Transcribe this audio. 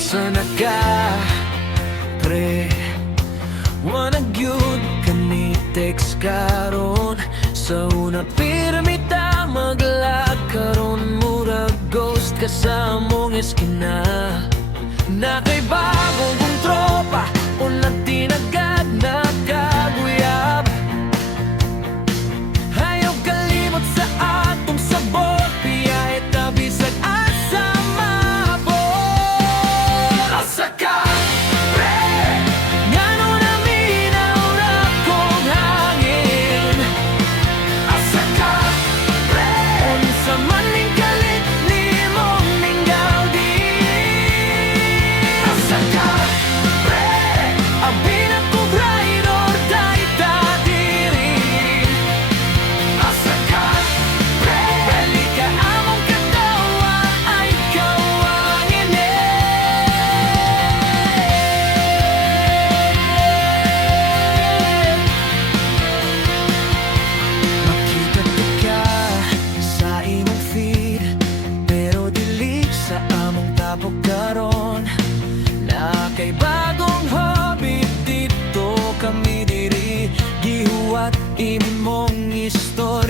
sana ka, pre. Wanag yun kanitex karon sa una pirmita maglag karon murag ghost ka sa mong eskina. Na kay bagong kong tropa unat tinagad na kaguyab. Ayaw kalimot sa atong sabot piyahe tabi sa asa mabot. Asa ka, pre? Ngano na minaw na kong hangin. Asa ka, pre? Unsa man ning kalit ni mong ninggaw di. Asa ka, pre? Abi na kong ride or die ta diri. Asa ka, pre? Bali ka among katawa ay kawangin Makita ka sa imong feed pero dili sa among tapok karon. Na kay bagong hobby dito kami diri gihuwat imong istorya.